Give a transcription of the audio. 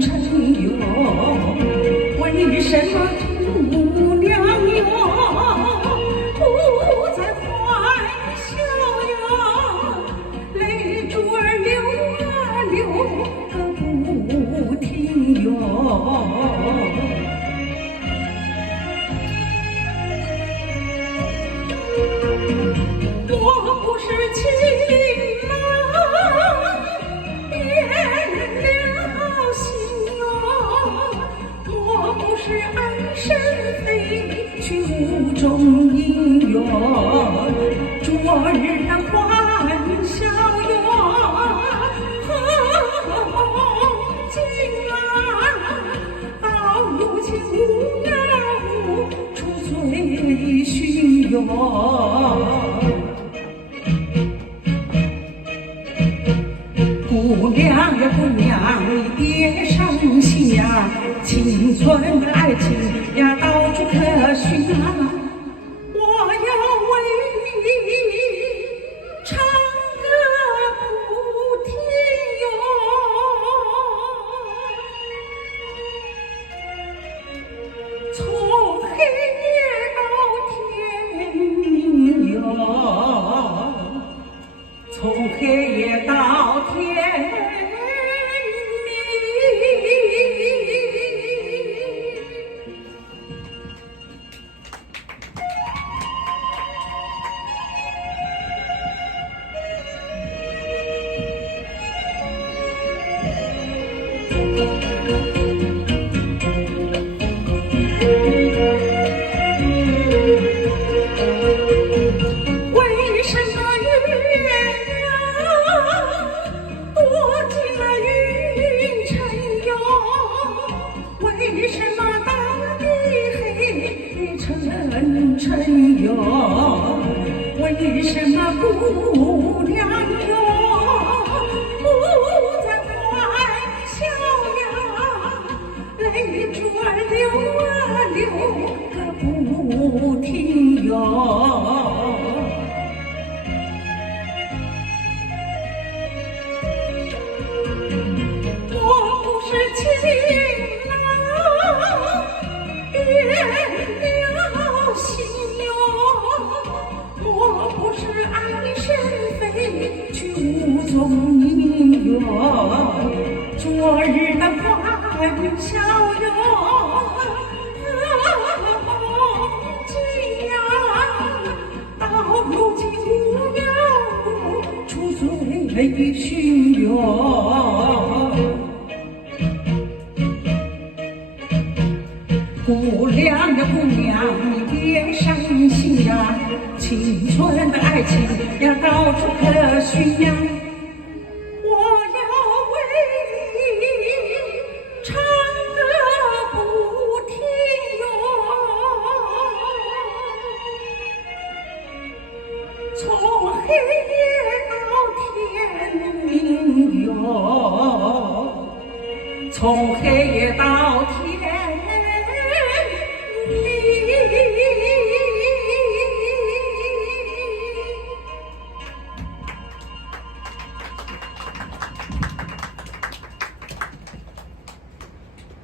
沉哟？为什么姑娘哟不再欢笑呀？泪珠儿流啊流个不停哟。我不是情郎变了心哟，我不是安身飞去无踪影哟。昨日的欢笑哟和梦境啊，到如今无缘无处追寻哟。姑娘呀姑娘，你别伤心呀，青春的爱情呀到处可寻啊。我要为你唱个不停哟，从黑夜到天明哟，从黑夜到天明。为什么月亮躲进了云层哟？为什么大地黑沉沉哟？为什么姑娘哟不再欢笑呀？泪珠儿流啊流个不停哟。我不是情郎变了心哟，我不是爱神飞去无踪影哟。昨日的欢笑哟和梦境呀，到如今无缘无处追寻哟。姑娘呀姑娘，你别伤心呀，青春的爱情呀到处可寻呀。我要为你唱个不停哟，从黑夜到天明哟，从黑夜到天